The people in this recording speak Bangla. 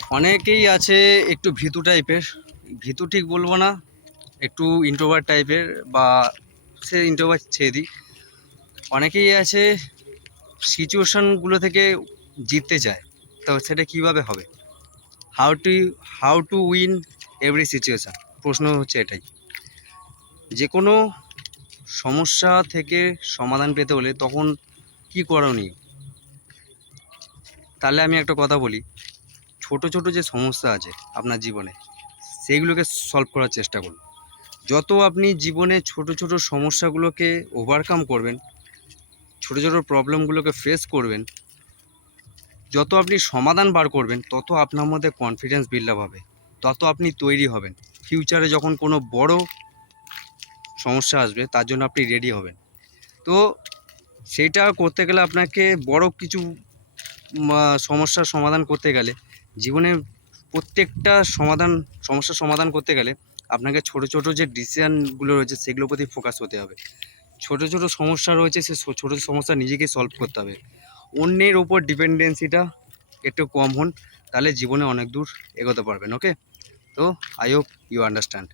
অনেকেই আছে একটু ভীতু টাইপের, ভীতু ঠিক বলবো না, একটু ইন্ট্রোভার্ট টাইপের, বা সে ইন্ট্রোভার্ট ছেড়ে দিই। অনেকেই আছে সিচুয়েশনগুলো থেকে জিততে চায়, তো সেটা কিভাবে হবে? How to how to win every situation, প্রশ্ন হচ্ছে এটাই। যে কোনো সমস্যা থেকে সমাধান পেতে হলে তখন কি করণীয়? তাহলে আমি একটা কথা বলি, ছোট ছোট যে সমস্যা আছে আপনার জীবনে, সেইগুলোকে সলভ করার চেষ্টা করুন। যত আপনি জীবনে ছোট ছোট সমস্যাগুলোকে ওভারকাম করবেন, ছোট ছোট প্রবলেমগুলোকে ফেস করবেন, যত আপনি সমাধান বার করবেন, তত আপনার মধ্যে কনফিডেন্স বিল্ড আপ হবে, তত আপনি তৈরি হবেন। ফিউচারে যখন কোনো বড় সমস্যা আসবে তার জন্য আপনি রেডি হবেন। তো সেইটা করতে গেলে আপনাকে বড় কিছু সমস্যার সমাধান করতে গেলে, জীবনে প্রত্যেকটা সমস্যার সমাধান করতে গেলে আপনাকে ছোট ছোট যে ডিসিশানগুলো রয়েছে সেগুলোর প্রতি ফোকাস হতে হবে। ছোট ছোট সমস্যা রয়েছে, সে ছোট সমস্যা নিজেকে সলভ করতে হবে। অন্যের ওপর ডিপেন্ডেন্সিটা একটু কম হন, তাহলে জীবনে অনেক দূর এগোতে পারবেন। ওকে, তো আই হোপ ইউ আন্ডারস্ট্যান্ড।